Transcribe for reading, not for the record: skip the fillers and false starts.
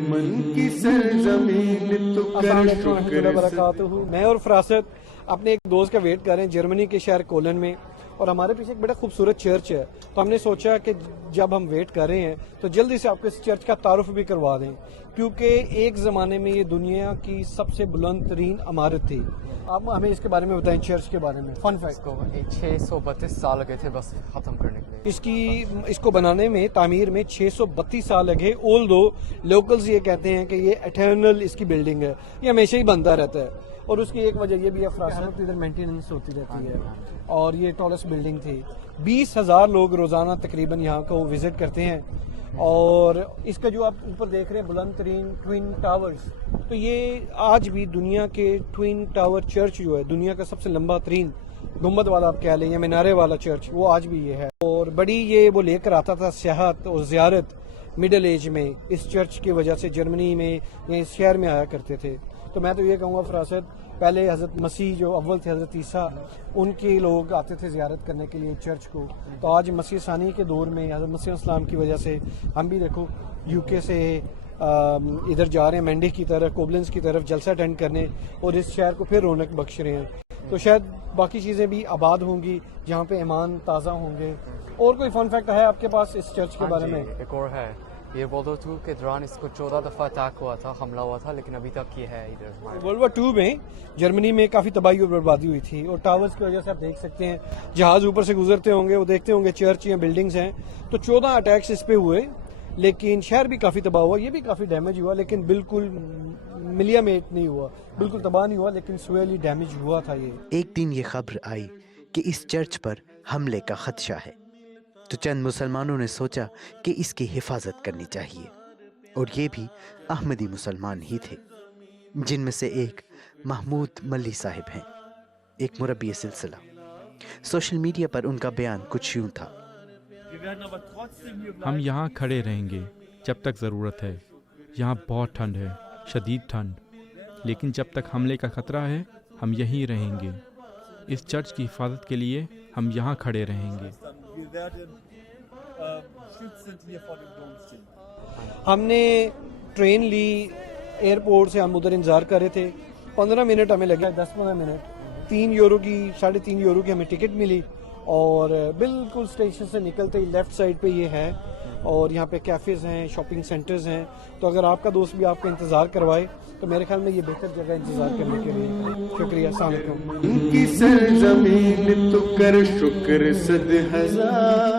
من کی سرزمین تو السلام علیکم ورحمۃ اللہ وبرکاتہ. میں اور فراست اپنے ایک دوست کا ویٹ کر رہے ہیں جرمنی کے شہر کولن میں, اور ہمارے پیچھے ایک بڑا خوبصورت چرچ ہے. تو ہم نے سوچا کہ جب ہم ویٹ کر رہے ہیں تو جلدی سے آپ کو اس چرچ کا تعارف بھی کروا دیں, کیونکہ ایک زمانے میں یہ دنیا کی سب سے بلند ترین عمارت تھی. آپ ہمیں اس کے بارے میں بتائیں, چرچ کے بارے میں. فن فیکٹ کو 632 سال لگے تھے بس ختم کرنے کے لیے. اس کو بنانے میں, تعمیر میں 632 سال لگے. اول دو لوکلز یہ کہتے ہیں کہ یہ اٹرنل اس کی بلڈنگ ہے, یہ ہمیشہ ہی بنتا رہتا ہے. اور اس کی ایک وجہ یہ بھی ہے, فراست ادھر مینٹیننس ہوتی رہتی ہے, اور یہ ٹالسٹ بلڈنگ تھی. 20,000 لوگ روزانہ تقریباً یہاں کو وزٹ کرتے ہیں. اور اس کا جو آپ اوپر دیکھ رہے ہیں بلند ترین ٹوین ٹاورز, تو یہ آج بھی دنیا کے ٹوین ٹاور چرچ جو ہے دنیا کا سب سے لمبا ترین گنبد والا آپ کہہ لیں یا مینارے والا چرچ, وہ آج بھی یہ ہے. اور بڑی یہ وہ لے کر آتا تھا سیاحت اور زیارت مڈل ایج میں, اس چرچ کی وجہ سے جرمنی میں یا اس شہر میں آیا کرتے تھے. تو میں تو یہ کہوں گا فراست, پہلے حضرت مسیح جو اول تھے, حضرت عیسیٰ, ان کے لوگ آتے تھے زیارت کرنے کے لیے چرچ کو. تو آج مسیح ثانی کے دور میں حضرت مسیح السلام کی وجہ سے ہم بھی دیکھو یو کے سے ادھر جا رہے ہیں مینڈی کی طرف, کوبلنس کی طرف جلسہ اٹینڈ کرنے, اور اس شہر کو پھر رونق بخش رہے ہیں. تو شاید باقی چیزیں بھی آباد ہوں گی جہاں پہ ایمان تازہ ہوں گے. اور کوئی فن فیکٹ ہے آپ کے پاس اس چرچ کے بارے میں؟ ایک اور ہے, یہ ورلڈ وار 2 کے دوران اس کو 14 دفعہ اٹیک ہوا تھا, حملہ ہوا تھا, لیکن ابھی تک یہ ہے ادھر. ورلڈ وار 2 میں جرمنی میں کافی تباہی اور بربادی ہوئی تھی, اور ٹاورز کی وجہ سے آپ دیکھ سکتے ہیں جہاز اوپر سے گزرتے ہوں گے, وہ دیکھتے ہوں گے چرچ یا بلڈنگز ہیں. تو 14 اٹیکس اس پہ ہوئے, لیکن شہر بھی کافی تباہ ہوا, یہ بھی کافی ڈیمیج ہوا, لیکن بالکل ملیا میٹ نہیں ہوا, بالکل تباہ نہیں ہوا, لیکن سویلی ڈیمیج ہوا تھا. یہ ایک دن یہ خبر آئی کہ اس چرچ پر حملے کا خدشہ ہے, تو چند مسلمانوں نے سوچا کہ اس کی حفاظت کرنی چاہیے. اور یہ بھی احمدی مسلمان ہی تھے, جن میں سے ایک محمود ملی صاحب ہیں, ایک مربی سلسلہ. سوشل میڈیا پر ان کا بیان کچھ یوں تھا: ہم یہاں کھڑے رہیں گے جب تک ضرورت ہے. یہاں بہت ٹھنڈ ہے, شدید ٹھنڈ, لیکن جب تک حملے کا خطرہ ہے ہم یہیں رہیں گے. اس چرچ کی حفاظت کے لیے ہم یہاں کھڑے رہیں گے. ہم نے ٹرین لی ایئرپورٹ سے, ہم ادھر انتظار کر رہے تھے. 15 منٹ ہمیں لگے, 10-15 منٹ. 3 یورو کی 3.5 یورو کی ہمیں ٹکٹ ملی, اور بالکل اسٹیشن سے نکلتے ہی لیفٹ سائڈ پہ یہ ہے, اور یہاں پہ کیفیز ہیں, شاپنگ سینٹرز ہیں. تو اگر آپ کا دوست بھی آپ کا انتظار کروائے تو میرے خیال میں یہ بہتر جگہ انتظار کرنے کے لیے. شکریہ, السلام علیکم. کی سرزمین تو کر شکر 100,000.